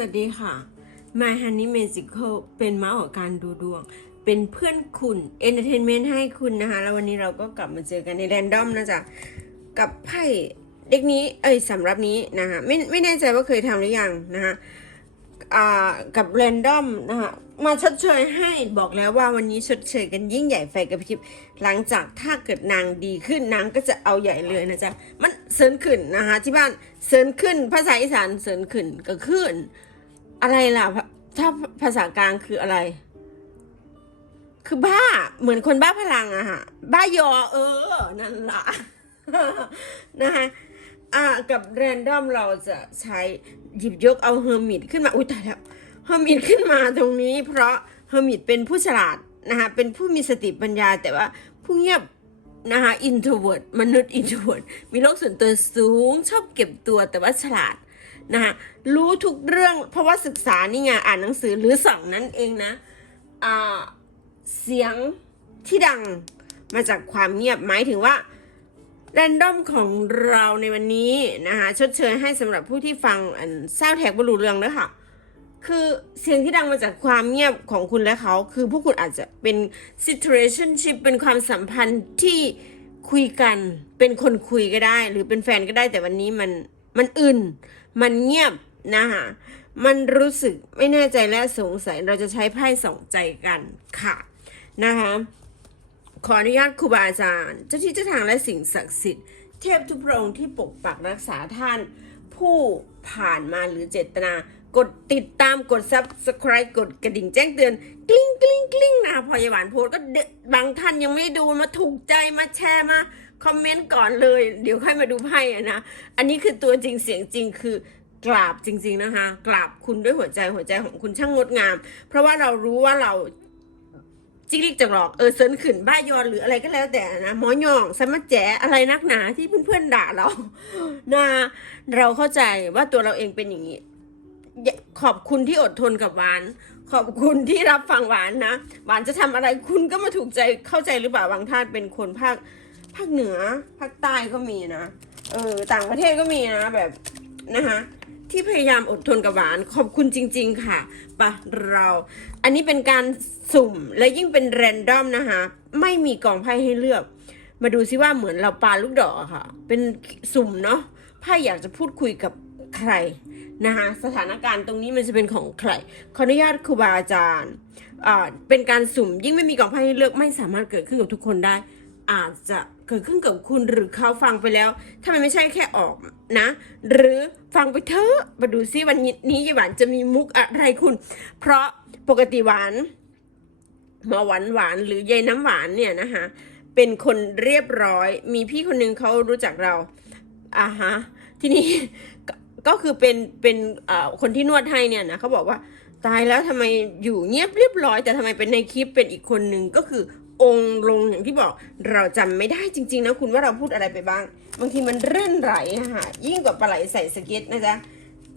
วัสดีค่ะ My Honey Magical เป็นม้าของการดูดวง เป็นเพื่อนคุณ Entertainment ให้คุณนะคะ แล้ววันนี้เราก็กลับมาเจอกันใน Random นะจ๊ะ กับไพ่เด็กนี้ เอ้ยสำหรับนี้นะคะไม่ไม่แน่ใจว่าเคยทำหรือยังนะคะอ่ากับ Random นะคะมาชดเชยให้บอกแล้วว่าวันนี้ชดเชยกันยิ่งใหญ่ไฟกระพริบหลังจากถ้าเกิดนางดีขึ้นนางก็จะเอาใหญ่เลยนะจ๊ะมันเสริญขึ้นนะคะที่บ้านเสริญขึ้นภาษาอีสานเสริญขึ้นก็ขึ้น อะไรล่ะ ถ้าภาษากลางคืออะไร คือบ้า เหมือนคนบ้าพลังอะฮะ บ้ายอ เออ นั่นล่ะ นะคะอ่ากับแรนดอมเราจะใช้หยิบยกเอาเฮอร์มิตขึ้นมา อุ้ยตายแล้วเฮอร์มิตขึ้นมาตรงนี้ เพราะเฮอร์มิตเป็นผู้ฉลาดนะคะเป็นผู้มีสติปัญญาแต่ว่าผู้เงียบนะคะอินโทรเวิร์ดมนุษย์อินโทรเวิร์ดมีโลกส่วนตัวสูง ชอบเก็บตัวแต่ว่าฉลาด นะคะรู้ทุกเรื่องเพราะว่าศึกษานี่ไงอ่านหนังสือหรือส่องนั่นเองนะอ่าเสียงที่ดังมาจากความเงียบหมายถึงว่าแรนดอมของเราในวันนี้นะคะชดเชยให้สำหรับผู้ที่ฟังอันเศร้าแท็กบรูเรื่องด้วยค่ะ คือเสียงที่ดังมาจากความเงียบของคุณและเขา คือพวกคุณอาจจะเป็น situationship เป็นความสัมพันธ์ที่คุยกัน เป็นคนคุยก็ได้ หรือเป็นแฟนก็ได้แต่วันนี้มัน มันอื่นมันเงียบนะคะมันรู้สึกไม่แน่ใจและสงสัยเราจะใช้ไพ่สองใจกันค่ะนะคะขออนุญาตครูบาอาจารย์เจ้าที่เจ้าทางและสิ่งศักดิ์สิทธิ์เทพทุกพระองค์ที่ปกปักรักษาท่าน ผู้ผ่านมาหรือเจตนา กดติดตามกด subscribe กดกระดิ่งแจ้งเตือน กลิ้งกลิ้งกลิ้งนะพอยายหวานโพสก็บางท่านยังไม่ดูมาถูกใจมาแชร์มา คอมเมนต์ก่อนเลย เดี๋ยวค่อยมาดูไพ่อะนะ อันนี้คือตัวจริงเสียงจริงคือกราบจริง ๆนะคะ กราบคุณด้วยหัวใจหัวใจของคุณช่างงดงาม เพราะว่าเรารู้ว่าเราจิกลิกจักหลอกเออเซินขืนบ้ายอนหรืออะไรก็แล้วแต่นะหมอหยองสมัจแจอะไรนักหนาที่เพื่อนๆด่าเรานะเราเข้าใจว่าตัวเราเองเป็นอย่างนี้ขอบคุณที่อดทนกับหวาน ขอบคุณที่รับฟังหวานนะหวานจะทำอะไรคุณก็มาถูกใจเข้าใจหรือเปล่าบางท่านเป็นคนภาค ภาคเหนือภาคใต้ก็มีนะ เออ ต่างประเทศก็มีนะแบบนะคะที่พยายามอดทนกับหวานขอบคุณจริง ๆ ค่ะปะเรา อันนี้เป็นการสุ่มและยิ่งเป็นแรนดอมนะคะไม่มีกองไพ่ให้เลือก มาดูซิว่าเหมือนเราปาลูกดอกค่ะ เป็นสุ่มเนาะไพ่อยากจะพูดคุยกับใครนะคะสถานการณ์ตรงนี้มันจะเป็นของใครขออนุญาตครูบาอาจารย์อ่าเป็นการสุ่มยิ่งไม่มีกองไพ่ให้เลือกไม่สามารถเกิดขึ้นกับทุกคนได้ อาจจะเกิดขึ้นกับคุณหรือเขาฟังไปแล้วถ้ามันไม่ใช่แค่ออกนะ หรือฟังไปเถอะมาดูซิวันนี้ยายหวานจะมีมุกอะไรคุณ เพราะปกติหวานมอหวานหวานหรือยายน้ำหวานเนี่ยนะคะเป็นคนเรียบร้อย มีพี่คนหนึ่งเขารู้จักเราอ่าฮะทีนี้ก็คือเป็นเป็นอ่อคนที่นวดให้เนี่ยนะเขาบอกว่าตายแล้วทำไมอยู่เงียบเรียบร้อย แต่ทำไมเป็นในคลิปเป็นอีกคนหนึ่งก็คือ องค์ลงอย่างที่บอกเราจำไม่ได้จริง ๆ นะคุณว่าเราพูดอะไรไปบ้าง บางทีมันเรื่นไหลค่ะยิ่งกว่าปลาไหลใส่สเก็ตนะจ๊ะ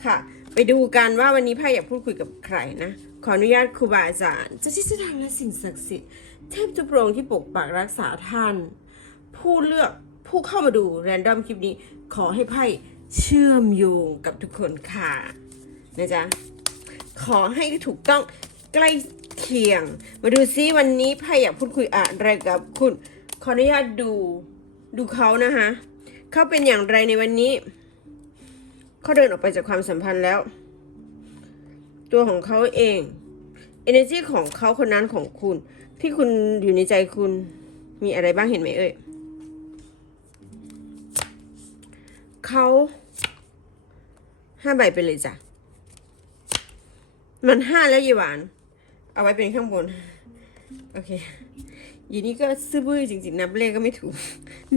ค่ะ ไปดูกันว่าวันนี้ไพ่อยากพูดคุยกับใครนะ ขออนุญาตครูบาอาจารย์เจะที่จะทางและสิ่งศักดิ์สิทธิ์เทพทุกพรงที่ปกปักรักษาท่าน ผู้เลือกผู้เข้ามาดูแรนดอมคลิปนี้ ขอให้ไพ่เชื่อมโยงกับทุกคนค่ะนะจ๊ะขอให้ถูกต้องใกล้ เคียง มาดูซิวันนี้ไพ่อยากพูดคุยอะไรกับคุณ ขออนุญาตดูดูเขานะคะเขาเป็นอย่างไรในวันนี้เขาเดินออกไปจากความสัมพันธ์แล้ว ตัวของเขาเอง energy ของเขาคนนั้นของคุณ ที่คุณอยู่ในใจคุณมีอะไรบ้างเห็นไหมเอ่ยเขาห้าใบไปเลยจ้ะ มันห้าแล้วยีหวาน เอาไว้เป็นข้างบน โอเคยีนี่ก็ซื่อบื้อจริงๆ นับเลขก็ไม่ถูก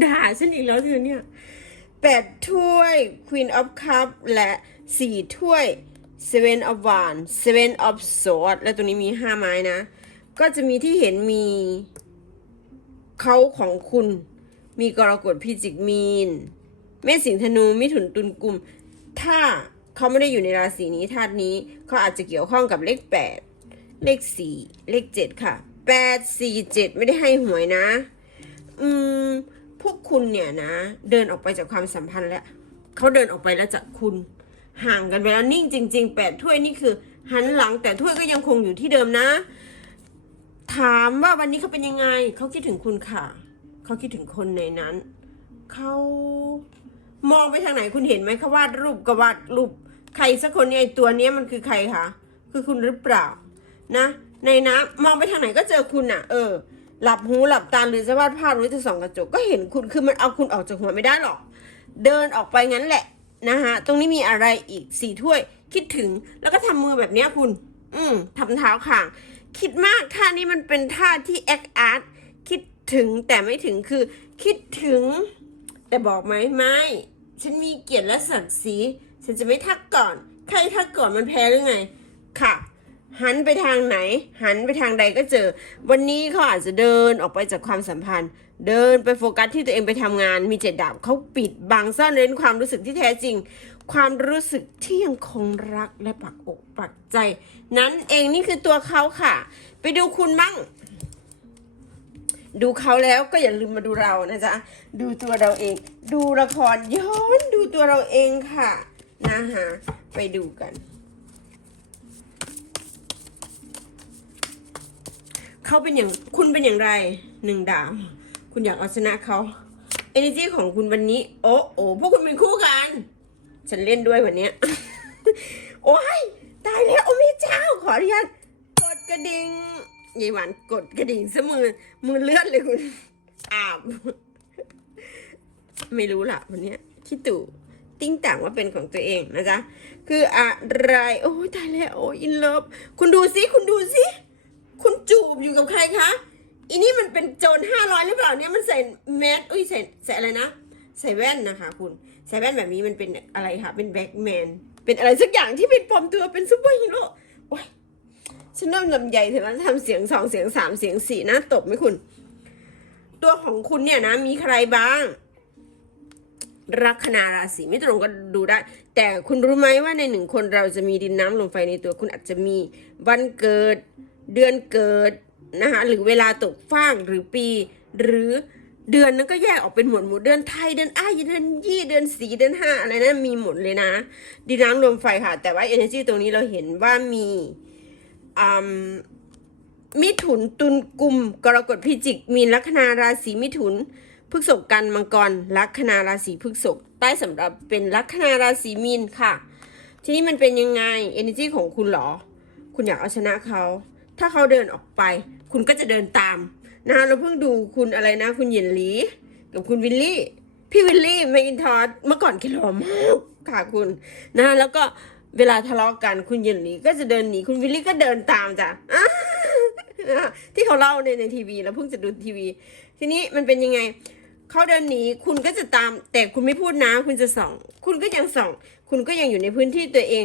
ด่าฉันอีกแล้วเธอเนี่ยแปดถ้วย Queen of Cup และสี่ถ้วย Seven of Wands Seven of Swords และตรงนี้มีห้าไม้นะ ก็จะมีที่เห็นมีเขาของคุณ มีกรกฎพิจิกมีนเมษสิงห์ธนูมิถุนตุลกุม ถ้าเขาไม่ได้อยู่ในราศีนี้ธาตุนี้เขาอาจจะเกี่ยวข้องกับเลขแปด เลขสี่เลขเจ็ดค่ะแปดสี่เจ็ดไม่ได้ให้หวยนะ อืม พวกคุณเนี่ยนะ เดินออกไปจากความสัมพันธ์แล้วเขาเดินออกไปแล้วจากคุณ ห่างกันไปแล้วนิ่งจริงๆแปดถ้วยนี่คือ หันหลังแต่ถ้วยก็ยังคงอยู่ที่เดิมนะ ถามว่าวันนี้เขาเป็นยังไง เขาคิดถึงคุณค่ะ เขาคิดถึงคนในนั้น เขามองไปทางไหนคุณเห็นไหมเขาวาดรูปก็วาดรูป ใครสักคนเนี่ยไอตัวเนี้ยมันคือใครคะคือคุณหรือเปล่า นะ ในน้ำมองไปทางไหนก็เจอคุณอะ เออ หลับหูหลับตาหรือจะวาดภาพหรือจะส่องกระจกก็เห็นคุณคือมันเอาคุณออกจากหัวไม่ได้หรอก เดินออกไปงั้นแหละนะคะตรงนี้มีอะไรอีกสี่ถ้วย คิดถึงแล้วก็ทำมือแบบนี้คุณ อืมทำเท้าข่าง คิดมากท่านี้มันเป็นท่าที่แอคอาร์ตคิดถึงแต่ไม่ถึงคือ คิดถึง แต่บอกไหมไม่ฉันมีเกียรติและศักดิ์ศรีฉันจะไม่ทักก่อน ใครทักก่อนมันแพ้หรือไง ค่ะ หันไปทางไหน หันไปทางใดก็เจอ วันนี้เขาอาจจะเดินออกไปจากความสัมพันธ์ เดินไปโฟกัสที่ตัวเองไปทำงาน มีเจ็ดดาบเขาปิดบังซ่อนเร้นความรู้สึกที่แท้จริง ความรู้สึกที่ยังคงรักและปักอกปักใจ นั้นเองนี่คือตัวเขาค่ะ ไปดูคุณบ้างดูเขาแล้วก็อย่าลืมมาดูเรานะจ๊ะ ดูตัวเราเอง ดูละครย้อนดูตัวเราเองค่ะนะคะไปดูกัน เขาเป็นอย่างคุณเป็นอย่างไรหนึ่งดาวคุณอยากเอาชนะเขา energy ของคุณวันนี้ โอ้โอ้พวกคุณเป็นคู่กัน ฉันเล่นด้วยวันเนี้ยโอ้ยตายแล้วโอ้ม่เจ้า ขออนุญาตกดกระดิ่งยายหวานกดกระดิ่งซะมือมือเลือดเลยคุณอาบ ไม่รู้ล่ะวันเนี้ยคิดตู่ติ้งต่างว่าเป็นของตัวเองนะจ๊ะ คืออะไร โอ้ยตายแล้วโอ้ยอินเลิฟคุณดูสิ คุณดูสิ คุณจูบอยู่กับใครคะอีนี่มันเป็นโจรห้าร้อยหรือเปล่าเนี่ยมันใส่แมสอุ้ยใส่ใส่อะไรนะใส่แว่นนะคะคุณใส่แว่นแบบนี้มันเป็นอะไรคะเป็นแบ็กแมนเป็นอะไรสักอย่างที่เป็นปลอมตัวเป็นซูเปอร์ฮีโร่โอ้ยฉันเริ่มลำใหญ่ถึงแล้วทำเสียงสองเสียงสามเสียงสี่นะตบไหมคุณ ตัวของคุณเนี่ยนะ มีใครบ้างลัคนาราศีไม่ตรงก็ดูได้ แต่คุณรู้ไหมว่าในหนึ่งคนเราจะมีดินน้ำลมไฟในตัวคุณอาจจะมีวันเกิด เดือนเกิดนะคะหรือเวลาตกฟากหรือปี หรือเดือนนั้นก็แยกออกเป็นหมวดหมู่เดือนไทยเดือนอ้ายเดือนยี่เดือนสีเดือนห้าอะไรนั้นมีหมดเลยนะดินน้ำลมไฟค่ะ แต่ว่า energy ตรงนี้เราเห็นว่ามีอมมิถุนตุลกุมกรกฎพิจิก มีลัคนาราศีมิถุนพฤกษภกันมังกรลัคนาราศีพฤกษภใต้สำหรับเป็นลัคนาราศีมีนค่ะ ทีนี้มันเป็นยังไง energy ของคุณเหรอ คุณอยากเอาชนะเขา ถ้าเขาเดินออกไป คุณก็จะเดินตามนะเราเพิ่งดูคุณอะไรนะ คุณหยินหลี กับคุณวิลลี่ พี่วิลลี่แมกินทอสเมื่อก่อนแกหล่อมากค่ะคุณนะแล้วก็เวลาทะเลาะกันคุณหยินหลีก็จะเดินหนีคุณวิลลี่ก็เดินตามจ้ะที่เขาเล่าในในทีวีแล้วเพิ่งจะดูทีวี ทีนี้มันเป็นยังไงเขาเดินหนีคุณก็จะตาม แต่คุณไม่พูดนะ คุณจะส่อง คุณก็ยังส่อง คุณก็ยังอยู่ในพื้นที่ตัวเอง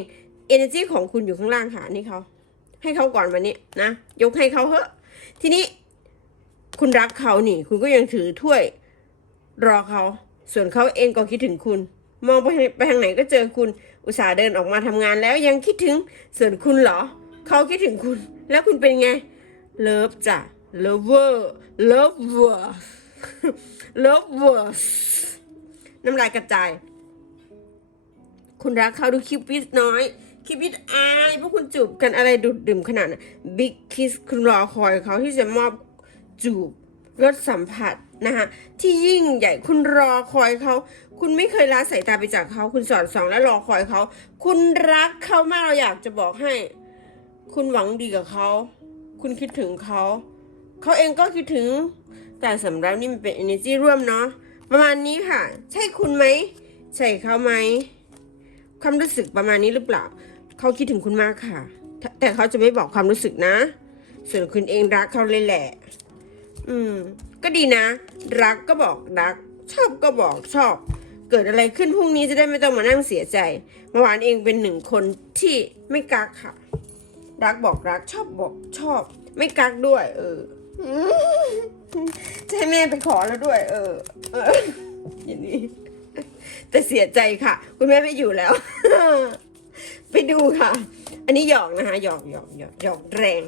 energy ของคุณอยู่ข้างล่างค่ะนี่เขา ให้เขาก่อนวันนี้นะ ยกให้เขาเถอะ ทีนี้คุณรักเขานี่ คุณก็ยังถือถ้วย รอเขา ส่วนเขาเองก็คิดถึงคุณ มองไปไปทางไหนก็เจอคุณ อุตส่าห์เดินออกมาทำงานแล้วยังคิดถึง ส่วนคุณเหรอ เขาคิดถึงคุณ แล้วคุณเป็นไง เลิฟจ้ะ เลิฟเวอร์ เลิฟเวอร์ เลิฟเวอร์ น้ำลายกระจาย คุณรักเขาดูคิวปิดน้อย คิวปิดอายพวกคุณจูบกันอะไรดุดดื่มขนาดนั้นบิ๊กคิสคุณรอคอยเขาที่จะมอบจูบรสสัมผัสนะคะที่ยิ่งใหญ่คุณรอคอยเขา คุณไม่เคยละสายตาไปจากเขาคุณสอดส่อง และรอคอยเขา คุณรักเขามากเราอยากจะบอกให้ คุณหวังดีกับเขา คุณคิดถึงเขา เขาเองก็คิดถึง แต่สำหรับนี่มันเป็น energy ร่วมเนาะประมาณนี้ค่ะ ใช่คุณไหม ใช่เขาไหมความรู้สึกประมาณนี้หรือเปล่า เขาคิดถึงคุณมากค่ะ แต่เขาจะไม่บอกความรู้สึกนะ ส่วนคุณเองรักเขาเลยแหละ อืม ก็ดีนะ รักก็บอกรัก ชอบก็บอกชอบ เกิดอะไรขึ้นพรุ่งนี้จะได้ไม่ต้องมานั่งเสียใจ เมื่อวานเองเป็นหนึ่งคนที่ไม่กักค่ะ รักบอกรักชอบบอกชอบ ไม่กักด้วย เออจะให้แม่ไปขอแล้วด้วย เออ เอออย่างนี้แต่เสียใจค่ะ คุณแม่ไม่อยู่แล้ว ค่ะ อันนี้หยอกนะคะหยอกหยอกหยอกหยอกแรง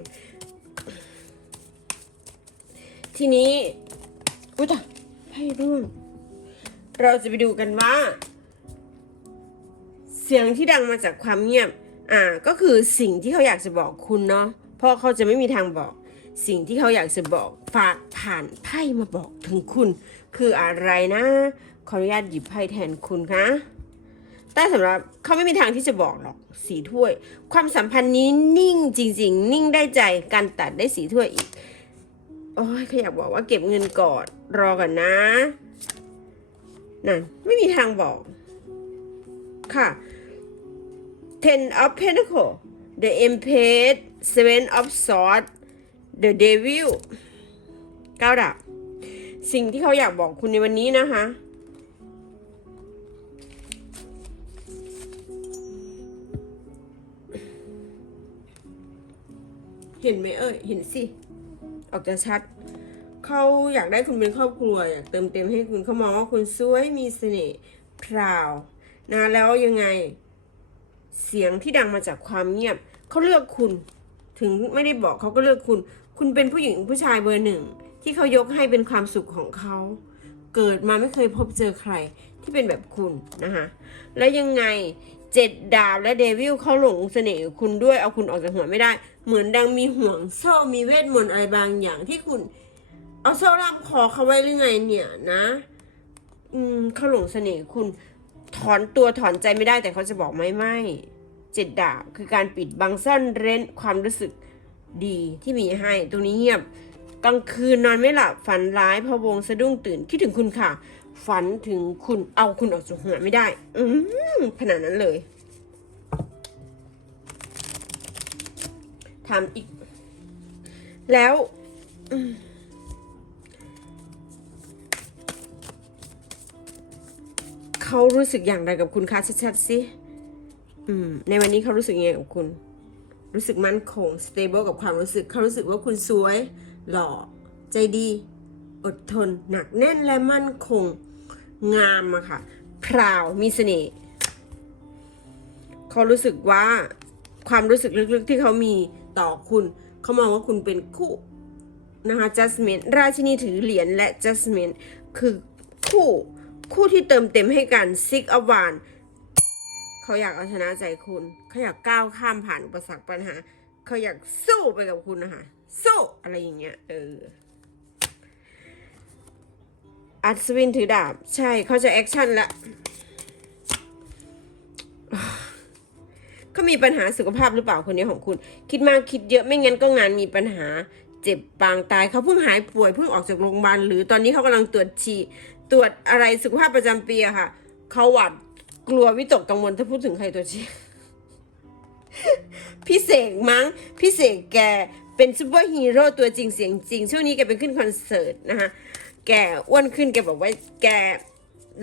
ทีนี้อุ้ยตายไพ่ร่วงเราจะไปดูกันว่า เสียงที่ดังมาจากความเงียบ อ่า ก็คือสิ่งที่เขาอยากจะบอกคุณเนาะเพราะเขาจะไม่มีทางบอกสิ่งที่เขาอยากจะบอกฝากผ่านไพ่มาบอกถึงคุณ คืออะไรนะ ขออนุญาตหยิบไพ่แทนคุณคะ แต่สำหรับเขาไม่มีทางที่จะบอกหรอกสีถ้วย ความสัมพันธ์นี้นิ่งจริง ๆ นิ่งได้ใจการตัดได้สีถ้วยอีก โอ้ยเขาอยากบอกว่าเก็บเงินก่อนรอก่อนนะนั่นไม่มีทางบอก ค่ะ Ten of Pentacle The Empress Seven of Swords The Devil เก้าดาบสิ่งที่เขาอยากบอกคุณในวันนี้นะคะ เห็นไหมเอ่ยเห็นสิ ออกจะชัด เขาอยากได้คุณเป็นครอบครัวอยากเติมเต็มให้คุณเขามองว่าคุณสวยมีเสน่ห์พราวนะแล้วยังไง เสียงที่ดังมาจากความเงียบเขาเลือกคุณ ถึงไม่ได้บอกเขาก็เลือกคุณ คุณเป็นผู้หญิงผู้ชายเบอร์หนึ่งที่เขายกให้เป็นความสุขของเขา เกิดมาไม่เคยพบเจอใครที่เป็นแบบคุณนะคะ แล้วยังไง เจ็ดดาบและเดวิลเขาหลงเสน่ห์คุณด้วยเอาคุณออกจากหัวไม่ได้ เหมือนดังมีห่วงโซ่มีเวทมนต์อะไรบางอย่างที่คุณ เอาโซ่ล่ามคอเขาไว้หรือไงเนี่ยนะ อืมเขาหลงเสน่ห์คุณ ถอนตัวถอนใจไม่ได้แต่เขาจะบอกไม่ไม่เจ็ดดาบคือการปิดบังซ่อนเร้นความรู้สึกดีที่มีให้ ตรงนี้เงียบกลางคืนนอนไม่หลับฝันร้ายพะวงสะดุ้งตื่นคิดถึงคุณค่ะ ฝันถึงคุณเอาคุณออกจากหัวไม่ได้ อืขนาดนั้นเลยถามอีก แล้วเขารู้สึกอย่างไรกับคุณคะชัดๆสิในวันนี้เขารู้สึกยังไงกับคุณ รู้สึกมั่นคง stable กับความรู้สึก เขารู้สึกว่าคุณสวย หล่อ ใจดี อดทน หนักแน่นและมั่นคง งามอะค่ะพราวมีเสน่ห์เขารู้สึกว่าความรู้สึกลึกๆที่เขามีต่อคุณ เขามองว่าคุณเป็นคู่นะคะ judgment ราชินีถือเหรียญและ judgment คือคู่คู่ที่เติมเต็มให้กัน six of wands เขาอยากเอาชนะใจคุณ เขาอยากก้าวข้ามผ่านอุปสรรคปัญหา เขาอยากสู้ไปกับคุณนะคะสู้อะไรอย่างเงี้ยเออ อัศวินถือดาบ ใช่เขาจะแอคชั่นละเขามีปัญหาสุขภาพหรือเปล่าคนนี้ของคุณ คิดมากคิดเยอะไม่งั้นก็งานมีปัญหา เจ็บปางตายเขาเพิ่งหายป่วยเพิ่งออกจากโรงพยาบาลหรือตอนนี้เขากำลังตรวจฉี่ตรวจอะไรสุขภาพประจำปีอะค่ะเขาหวาดกลัววิตกกังวลถ้าพูดถึงใครตัวจฉี่พี่เสกมั้งพี่เสกแกเป็นซูเปอร์ฮีโร่ตัวจริงเสียงจริง ช่วงนี้แกไปขึ้นคอนเสิร์ตนะคะ แกอ้วนขึ้นแกบอกว่าแก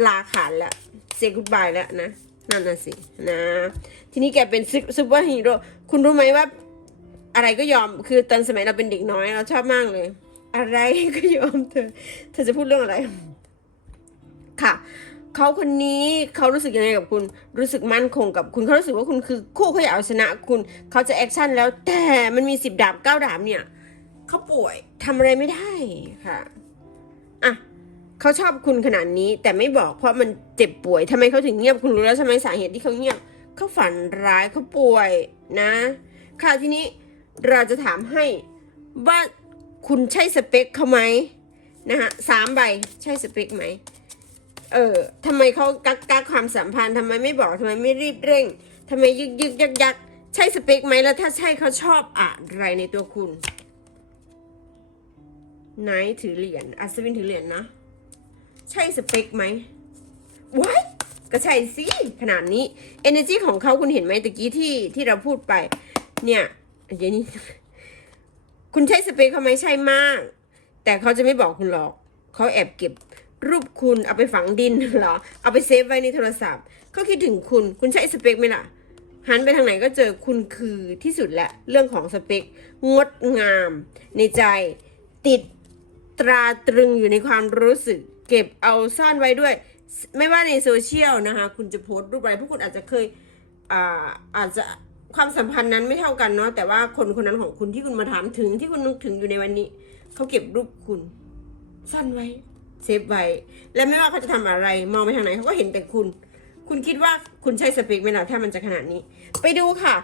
ลาขาดแล้วเซกุดบายแล้วนะนั่นน่ะสินะ ทีนี้แกเป็นซูเปอร์ฮีโร่คุณรู้ไหมว่า อะไรก็ยอมคือตอนสมัยเราเป็นเด็กน้อยเราชอบมากเลย อะไรก็ยอมเธอ เธอจะพูดเรื่องอะไร ค่ะเขาคนนี้เขารู้สึกยังไงกับคุณรู้สึกมั่นคงกับคุณเขารู้สึกว่าคุณคือคู่เขาอยากเอาชนะคุณเขาจะแอคชั่นแล้วแต่มันมีสิบดาบเก้าดาบเนี่ยเขาป่วยทำอะไรไม่ได้ค่ะ อะเขาชอบคุณขนาดนี้แต่ไม่บอกเพราะมันเจ็บป่วยทำไมเขาถึงเงียบคุณรู้แล้วใช่ไหมสาเหตุที่เขาเงียบเขาฝันร้ายเขาป่วยนะ ค่ะทีนี้เราจะถามให้ว่าคุณใช่สเปคเขาไหมนะคะสามใบใช่สเปคไหมเออทำไมเขากักกักความสัมพันธ์ทำไมไม่บอกทำไมไม่รีบเร่งทำไมยึกยึกยักยักใช่สเปคไหมแล้วถ้าใช่เขาชอบอะไรในตัวคุณ ไนท์ถือเหรียญอัศวินถือเหรียญนะ ใช่สเปคไหมว้ายก็ใช่สิขนาดนี้ energy ของเขาคุณเห็นไหมตะกี้ที่ที่เราพูดไป เนี่ยเดี๋ยวนี้ คุณใช่สเปคเขาไหมใช่มาก แต่เขาจะไม่บอกคุณหรอก เขาแอบเก็บรูปคุณเอาไปฝังดินเหรอ เอาไปเซฟไว้ในโทรศัพท์ เขาคิดถึงคุณ คุณใช่สเปคไหมล่ะ หันไปทางไหนก็เจอคุณคือที่สุดแหละ เรื่องของสเปค งดงาม ในใจติด ตราตรึงอยู่ในความรู้สึก เก็บเอาซ่อนไว้ด้วย ไม่ว่าในโซเชียลนะคะ คุณจะโพสต์รูปอะไรพวกคุณอาจจะเคยอ่าอาจจะความสัมพันธ์นั้นไม่เท่ากันเนาะแต่ว่าคนคนนั้นของคุณที่คุณมาถามถึงที่คุณนึกถึงอยู่ในวันนี้ เขาเก็บรูปคุณซ่อนไว้เซฟไว้ และไม่ว่าเขาจะทำอะไร มองไปทางไหนเขาก็เห็นแต่คุณ คุณคิดว่าคุณใช่สเปคไหมล่ะถ้ามันจะขนาดนี้ ไปดูค่ะ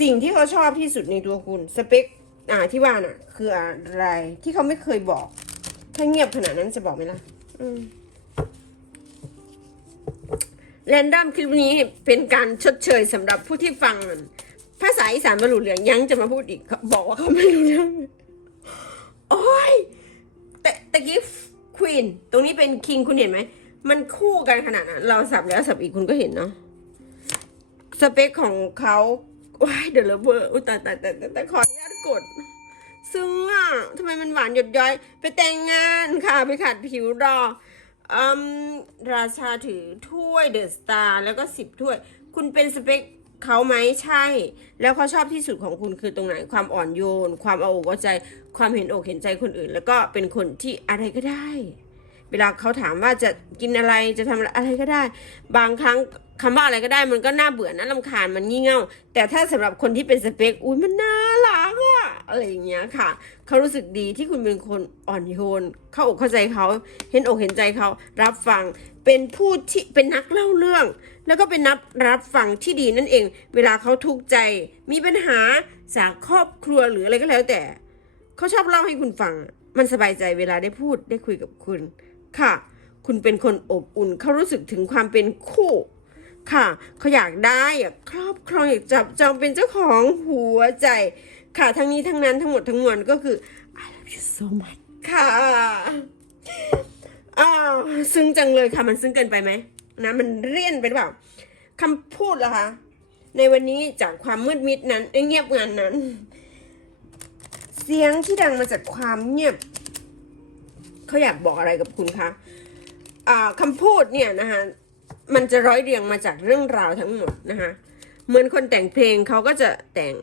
สิ่งที่เขาชอบที่สุดในตัวคุณ สเปค อ่าที่ว่าน่ะ คืออะไร ที่เขาไม่เคยบอก ถ้าเงียบขนาดนั้นจะบอกไหมล่ะอืมแรนดอมคลิปนี้เป็นการชดเชยสำหรับผู้ที่ฟังภาษาอีสานไม่รู้เรื่องยังจะมาพูดอีกบอกว่าเขาไม่รู้เรื่องโอ้ยแต่ตะกี้ควีนตรงนี้เป็นคิงคุณเห็นไหม มันคู่กันขนาดนั้น เราสับแล้วสับอีกคุณก็เห็นเนาะสเปคของเขา ว้ายเดลเวอร์อุ้ยตาตายตายตายตายขออนุญาตกด ซึ้งอะทำไมมันหวานหยดย้อย ไปแต่งงานค่ะ ไปขัดผิวรออืมราชาถือถ้วยเดอะสตาร์แล้วก็สิบถ้วย คุณเป็นสเปคเขาไหมใช่ แล้วเขาชอบที่สุดของคุณคือตรงไหนความอ่อนโยน ความเอาอกเอาใจ ความเห็นอกเห็นใจคนอื่น แล้วก็เป็นคนที่อะไรก็ได้ เวลาเขาถามว่าจะกินอะไรจะทำอะไรก็ได้ บางครั้ง คำว่าอะไรก็ได้มันก็น่าเบื่อน่าลำคาญมันงี่เง่า แต่ถ้าสำหรับคนที่เป็นสเปคอุ้ยมันน่ารักอะอะไรอย่างเงี้ยค่ะ เขารู้สึกดีที่คุณเป็นคนอ่อนโยน เข้าอกเข้าใจเขา เห็นอกเห็นใจเขา รับฟัง เป็นผู้ที่เป็นนักเล่าเรื่อง แล้วก็เป็นนับรับฟังที่ดีนั่นเอง เวลาเขาทุกข์ใจ มีปัญหาจากครอบครัวหรืออะไรก็แล้วแต่ เขาชอบเล่าให้คุณฟัง มันสบายใจเวลาได้พูดได้คุยกับคุณ ค่ะ คุณเป็นคนอบอุ่น เขารู้สึกถึงความเป็นคู่ ค่ะเขาอยากได้อยากครอบครองอยากจับจองเป็นเจ้าของหัวใจ ค่ะทั้งนี้ทั้งนั้นทั้งหมดทั้งมวลก็คือ I love you so much ค่ะอ้าวซึ้งจังเลยค่ะมันซึ้งเกินไปไหมนะมันเรียนไปหรือเปล่าคำพูดเหรอคะในวันนี้จากความมืดมิดนั้นเงียบงานนั้น เสียงที่ดังมาจากความเงียบเขาอยากบอกอะไรกับคุณคะอ่าคำพูดเนี่ยนะคะ มันจะร้อยเรียงมาจากเรื่องราวทั้งหมดนะคะเหมือนคนแต่งเพลงเขาก็จะแต่ง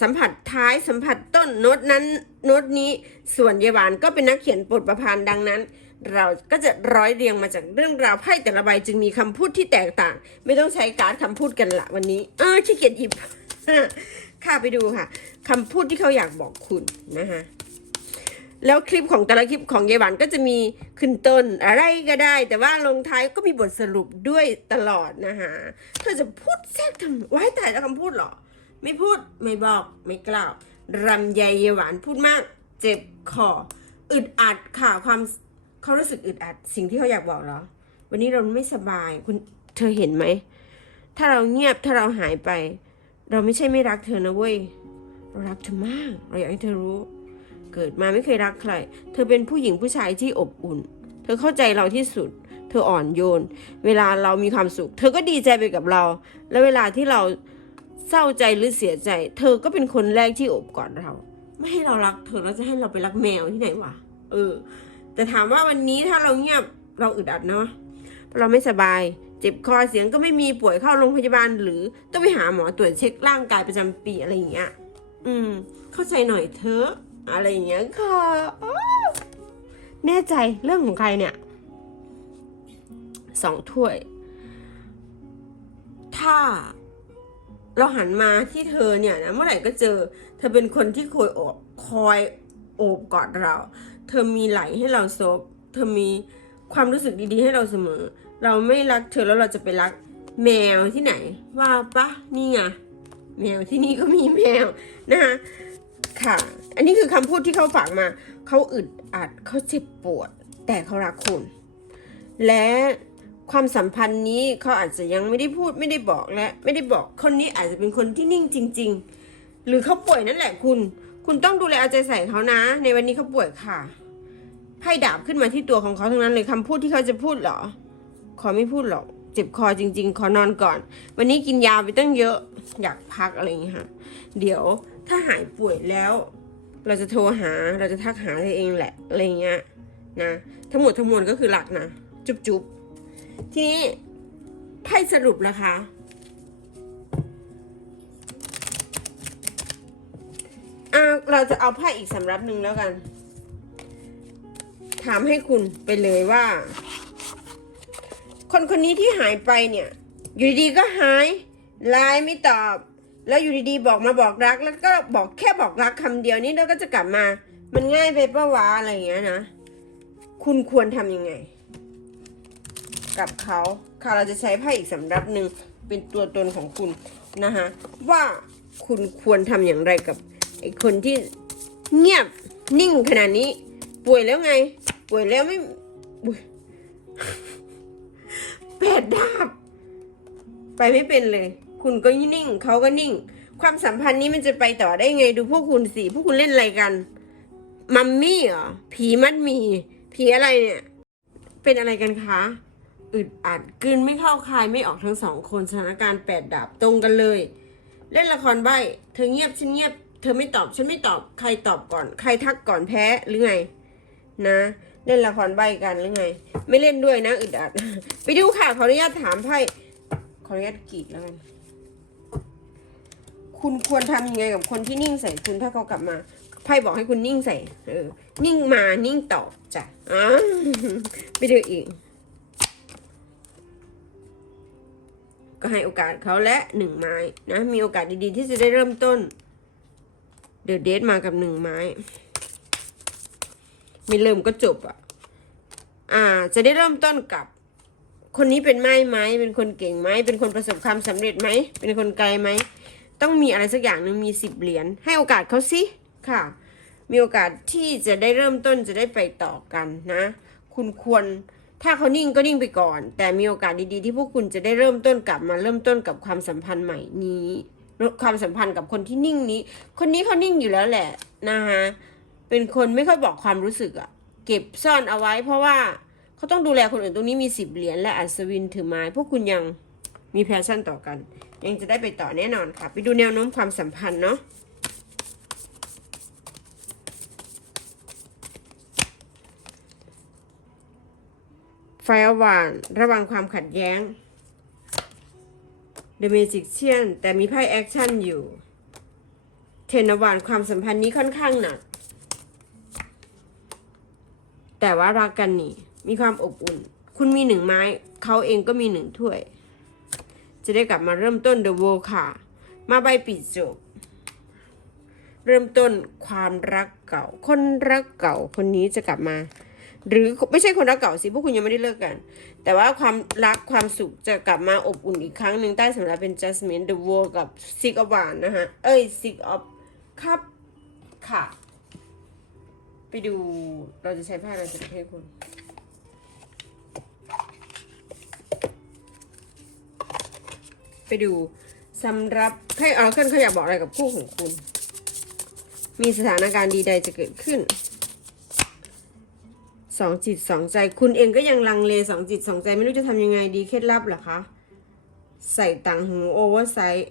สัมผัสท้ายสัมผัสต้นโน้ตนั้นโน้ตนี้ส่วนเยาวานก็เป็นนักเขียนบทประพันธ์ดังนั้น เราก็จะร้อยเรียงมาจากเรื่องราวไพ่แต่ละใบจึงมีคำพูดที่แตกต่าง ไม่ต้องใช้การ์ดคำพูดกันละวันนี้ เออขี้เกียจหยิบค่ะไปดูค่ะคำพูดที่เขาอยากบอกคุณนะคะ แล้วคลิปของแต่ละคลิปของเยายหวานก็จะมีขึ้นต้นอะไรก็ได้ แต่ว่าลงท้ายก็มีบทสรุปด้วยตลอดนะคะเธอจะพูดแทรกทำไว้แต่ละคำพูดเหรอ ไม่พูดไม่บอกไม่กล่าวรำไยยายหวานพูดมาก เจ็บคออึดอัดค่ะความเขารู้สึกอึดอัด สิ่งที่เขาอยากบอกเหรอ วันนี้เราไม่สบายคุณเธอเห็นไหม ถ้าเราเงียบถ้าเราหายไป เราไม่ใช่ไม่รักเธอนะเว้ยเรารักเธอมาก เราอยากให้เธอรู้ เกิดมาไม่เคยรักใคร เธอเป็นผู้หญิงผู้ชายที่อบอุ่น เธอเข้าใจเราที่สุด เธออ่อนโยน เวลาเรามีความสุข เธอก็ดีใจไปกับเรา แล้วเวลาที่เราเศร้าใจหรือเสียใจ เธอก็เป็นคนแรกที่อบกอดเรา ไม่ให้เรารัก เธอแล้วจะให้เราไปรักแมวที่ไหนวะ เออ แต่ถามว่าวันนี้ถ้าเราเงียบเราอึดอัดเนาะ เราไม่สบาย เจ็บคอเสียงก็ไม่มีป่วยเข้าโรงพยาบาล หรือต้องไปหาหมอตรวจเช็คร่างกายประจำปีอะไรอย่างเงี้ย อืม เข้าใจหน่อยเถอะ อะไรอย่างเงี้ยค่ะอ้าวแน่ใจเรื่องของใครเนี่ยสองถ้วย ถ้าเราหันมาที่เธอเนี่ยนะเมื่อไหร่ก็เจอ เธอเป็นคนที่คอยโอบคอยโอบกอดเรา เธอมีไหลให้เราซบ เธอมีความรู้สึกดีๆ ให้เราเสมอ เราไม่รักเธอแล้วเราจะไปรักแมวที่ไหน ว่าปะนี่ไงแมวที่นี่ก็มีแมวนะคะ ค่ะ อันนี้คือคำพูดที่เขาฝากมา เขาอึดอัดเขาเจ็บปวด แต่เขารักคุณ และความสัมพันธ์นี้เขาอาจจะยังไม่ได้พูดไม่ได้บอกและไม่ได้บอกคนนี้อาจจะเป็นคนที่นิ่งจริง ๆ หรือเขาป่วยนั่นแหละคุณ คุณต้องดูแลเอาใจใส่เขานะ ในวันนี้เขาป่วยค่ะไพ่ดาบขึ้นมาที่ตัวของเขาทั้งนั้นเลยคำพูดที่เขาจะพูดเหรอ ขอไม่พูดหรอกเจ็บคอจริง ๆ ขอนอนก่อน วันนี้กินยาไปตั้งเยอะอยากพักอะไรอย่างเงี้ยค่ะ เดี๋ยว ถ้าหายป่วยแล้ว เราจะโทรหาเราจะทักหาเธอเองแหละอะไรเงี้ยนะทั้งหมดทั้งมวลก็คือหลักนะจุบจุบทีนี้ไพ่สรุปนะคะอ่าเราจะเอาไพ่อีกสำรับหนึ่งแล้วกัน ถามให้คุณไปเลยว่า คนคนนี้ที่หายไปเนี่ย อยู่ดีๆก็หายไลน์ไม่ตอบ แล้วอยู่ดีๆบอกมาบอกรัก แล้วก็บอกแค่บอกรักคำเดียวนี้แล้วก็จะกลับมา มันง่ายไปปะวะอะไรอย่างเงี้ยนะ คุณควรทำยังไง กับเขาค่ะเราจะใช้ไพ่อีกสำรับหนึ่งเป็นตัวตนของคุณนะคะว่าคุณควรทำอย่างไรกับไอ้คนที่เงียบนิ่งขนาดนี้ ป่วยแล้วไง ป่วยแล้วไม่อุ๊ยแปดดาบ ไปไม่เป็นเลย คุณก็นิ่ง เขาก็นิ่ง ความสัมพันธ์นี้มันจะไปต่อได้ไงดูพวกคุณสิพวกคุณเล่นอะไรกัน มัมมี่เหรอ ผีมัดมี ผีอะไรเนี่ย เป็นอะไรกันคะ อึดอัดกลืนไม่เข้าคายไม่ออกทั้งสองคนสถานการณ์แปดดาบตรงกันเลย เล่นละครใบ เธอเงียบฉันเงียบ เธอไม่ตอบฉันไม่ตอบ ใครตอบก่อน ใครทักก่อนแพ้หรือไง นะเล่นละครใบกันหรือไง ไม่เล่นด้วยนะอึดอัด ไปดูค่ะขออนุญาตถามไพ่ขออนุญาตกรีดแล้วกัน คุณควรทำยังไงกับคนที่นิ่งใส่คุณถ้าเขากลับมาไพ่บอกให้คุณนิ่งใส่เออนิ่งมานิ่งตอบจ้ะอ่าไปดูอีก ก็ให้โอกาสเขาและหนึ่งไม้นะ มีโอกาสดีๆ ที่จะได้เริ่มต้น เดอะเดทมากับหนึ่งไม้ ไม่เริ่มก็จบอะ อ่า จะได้เริ่มต้นกับคนนี้เป็นไม้ไหมเป็นคนเก่งไหมเป็นคนประสบความสำเร็จไหม เป็นคนไกลไหม ต้องมีอะไรสักอย่างหนึ่งมีสิบเหรียญให้โอกาสเขาสิค่ะ มีโอกาสที่จะได้เริ่มต้นจะได้ไปต่อกันนะ คุณควรถ้าเขานิ่งก็นิ่งไปก่อน แต่มีโอกาสดีๆ ที่พวกคุณจะได้เริ่มต้นกลับมาเริ่มต้นกับความสัมพันธ์ใหม่นี้ความสัมพันธ์กับคนที่นิ่งนี้ คนนี้เขานิ่งอยู่แล้วแหละนะคะเป็นคนไม่ค่อยบอกความรู้สึกอะเก็บซ่อนเอาไว้ เพราะว่าเขาต้องดูแลคนอื่นตรงนี้มีสิบเหรียญและอัศวินถือไม้พวกคุณยังมีแพชชั่นต่อกัน ยังจะได้ไปต่อแน่นอนค่ะ ไปดูแนวโน้มความสัมพันธ์เนาะไฟอวานระวังความขัดแย้ง The Magician แต่มีไพ่แอคชั่นอยู่ เทนวานความสัมพันธ์นี้ค่อนข้างหนัก แต่ว่ารักกันนี่ มีความอบอุ่น คุณมีหนึ่งไม้ เขาเองก็มีหนึ่งถ้วย จะได้กลับมาเริ่มต้น The World ค่ะ มาใบปิดจบ เริ่มต้นความรักเก่า คนรักเก่าคนนี้จะกลับมา หรือไม่ใช่คนรักเก่าสิพวกคุณยังไม่ได้เลิกกัน แต่ว่าความรักความสุขจะกลับมาอบอุ่นอีกครั้งหนึ่งใต้สำหรับเป็น Jasmine the World กับ Six of w a n นะฮะ เอ้ย Six of Cup ค่ะ ไปดูเราจะใช้ไพ่อะไรจะให้คุณ ไปดูสำหรับให้เอาขึ้นเขาอยากบอกอะไรกับคู่ของคุณ มีสถานการณ์ดีใดจะเกิดขึ้นสองจิตสองใจ คุณเองก็ยังลังเลสองจิตสองใจไม่รู้จะทำยังไงดีเคล็ดลับเหรอคะ ใส่ต่างหูโอเวอร์ไซส์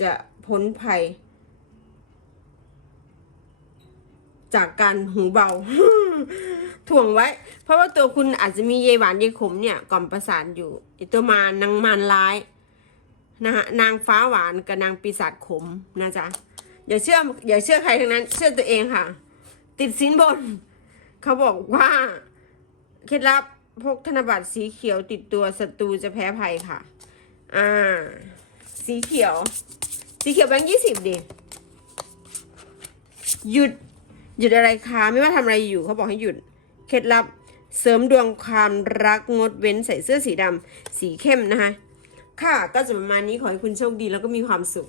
จะพ้นภัย จากการหูเบา ถ่วงไว้ เพราะว่าตัวคุณอาจจะมีเยหวานเยขมเนี่ยกล่อมประสานอยู่อตัวมานางมารร้าย นะฮะนางฟ้าหวานกับนางปีศาจขมนะจ๊ะอย่าเชื่ออย่าเชื่อใครทั้งนั้น เชื่อตัวเองค่ะ ติดสินบน เขาบอกว่าเคล็ดลับพกธนบัตรสีเขียวติดตัวศัตรูจะแพ้ภัยค่ะ อ่า สีเขียว สีเขียวแบงค์ยี่สิบดิหยุดหยุดอะไรคะไม่ว่าทำอะไรอยู่เขาบอกให้หยุด เคล็ดลับเสริมดวงความรักงดเว้นใส่เสื้อสีดำสีเข้มนะคะ ค่ะ ก็จะประมาณนี้ขอให้คุณโชคดีแล้วก็มีความสุข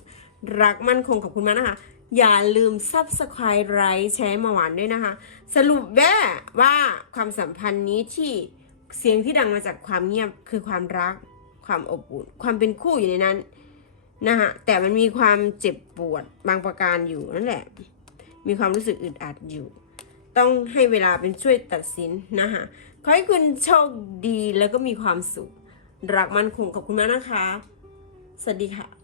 รักมั่นคงขอบคุณมากนะคะ อย่าลืม subscribe ไลค์แชร์มาหวานด้วยนะคะ สรุปแว่ว่าความสัมพันธ์นี้ที่เสียงที่ดังมาจากความเงียบคือความรัก ความอบอุ่น ความเป็นคู่อยู่ในนั้นนะคะแต่มันมีความเจ็บปวดบางประการอยู่นั่นแหละ มีความรู้สึกอึดอัดอยู่ ต้องให้เวลาเป็นช่วยตัดสินนะคะขอให้คุณโชคดีแล้วก็มีความสุข รักมั่นคงขอบคุณมากนะคะ สวัสดีค่ะ